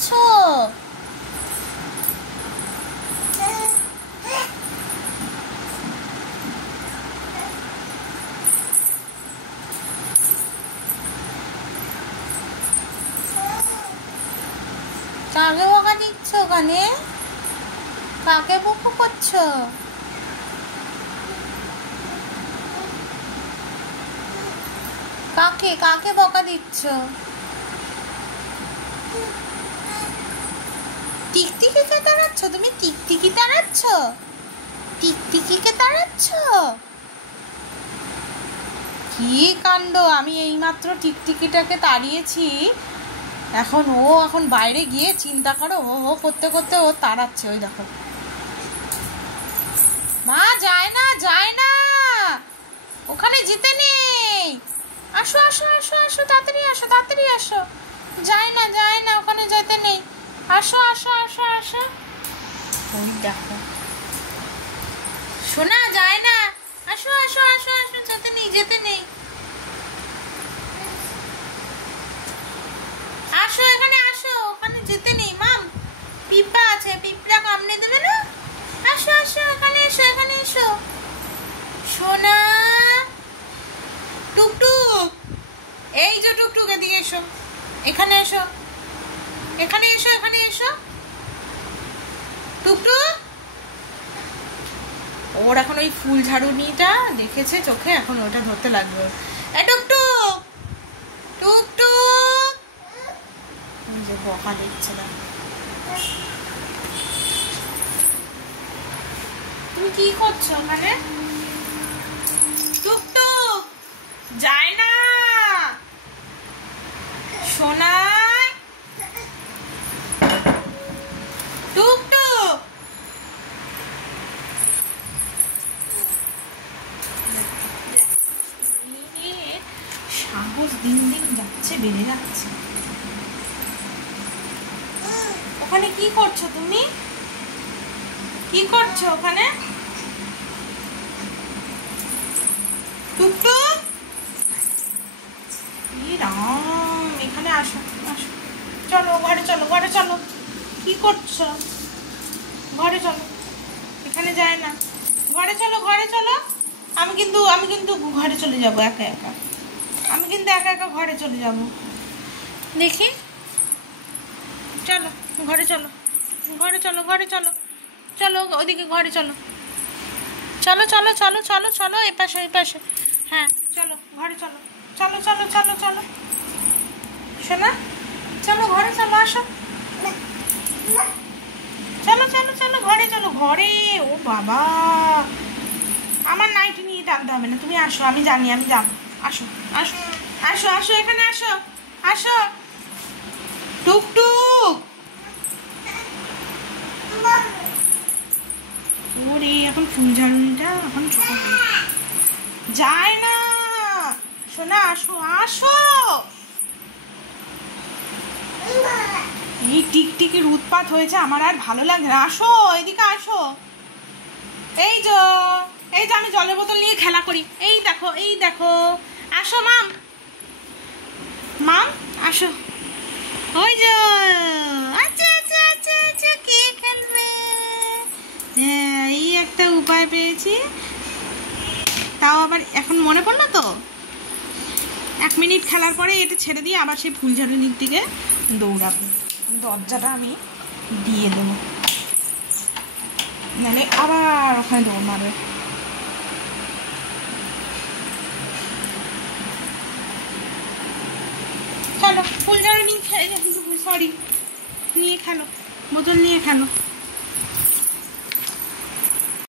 দিচ্ছ? কাকে বকা দিচ্ছ ওখানে? কাকে বকু করছো? কাকে কাকে বকা দিচ্ছ? টিকটিকিকে তাড়াচ্ছ? তুমি টিকটিকি তাড়াচ্ছ? টিকটিকিকে তাড়াচ্ছ? কি কাণ্ড! আমি এইমাত্র টিকটিকিটাকে তাড়িয়েছি, এখন বাইরে গিয়ে চিন্তা করো ও ও করতে করতে ও তাড়াচ্ছে। ওই দেখো, মা যায় না যায় না, ওখানে যেতে নেই। আসো আসো আসো আসো, তাড়াতাড়ি আসো তাড়াতাড়ি আসো। যায় না ওখানে যেতে নেই। আসো আসো আসো আসো। ওই দেখো, শোনা যায় না। আসো আসো আসো আসো, যেতে নেই। আসো এখানে আসো, ওখানে যেতে নেই। মাম, পিঁপড়া আছে, পিঁপড়া কামড়ে দেবে না। আসো আসো, এখানে এসো এখানে এসো। সোনা টুকটুক, এই যে টুকটুক, এদিকে এসো, এখানে এসো এখানে এসো এখানে এসো। টুকটুক, ওর এখন ওই ফুল ঝাড়ুনিটা দেখেছে চোখে, এখন ওটা ধরতে লাগবে। এ টুকটুক টুকটুক, যে বকা দিচ্ছে না। তুমি কি করছো ওখানে? টুকটুক যায় না, সোনা টুকটুক। সাহস দিন দিন যাচ্ছে, বেড়ে যাচ্ছে। ওখানে কি করছো তুমি? কি করছো ওখানে? টুকটুক, রাম, এখানে আসো আসো, চলো ঘরে চলো ঘরে চলো। কি করছো? ঘরে চলো, এখানে যায় না। ঘরে চলো ঘরে চলো। আমি কিন্তু ঘরে চলে যাব একা একা। আমি কিন্তু একা একা ঘরে চলে যাব। দেখি, চলো ঘরে চলো ঘরে চলো ঘরে চলো। চলো ওদিকে ঘরে চলো, চলো চলো চলো চলো চলো, এপাশে এপাশে। হ্যাঁ চলো ঘরে চলো, চলো চলো চলো চলো। শোনা, চলো ঘরে চলো, আসো। চলো চলো চলো ঘরে চলো, ঘরে। ও বাবা, আমার নাইটি নিয়ে টানতে হবে না, তুমি আসো, আমি জানি, আমি যাবো। আসো আসো আসো আসো, এখানে আসো আসো। টুকটুক, ওরে এখন ফুল ঝাড়ুনিটা এখন ছোট যায় না। শোনা আসো আসো। এই টিকটিকির উৎপাত হয়েছে, আমার আর ভালো লাগে না। আসো এদিকে আসো। এই যে আমি জলের বোতল নিয়ে খেলা করি, এই দেখো এই দেখো। আসো মাম, মাম আসো। ওই যে, আচ্ছা আচ্ছা আচ্ছা আচ্ছা, কে খেলবে? হ্যাঁ, এই একটা উপায় পেয়েছি। তাও আবার এখন মনে পড়লো তো, 1 মিনিট খেলার পরে এটা ছেড়ে দিয়ে আবার সেই ফুল ঝাড়ুনির দিকে দৌড়াবো। দরজাটা আমি দিয়ে দেবো, নাহলে আবার ওখানে দৌড় মারবে। চলো ফুল ঝাড়ুনি, সরি, নিয়ে খেলো, বোতল নিয়ে খেলো।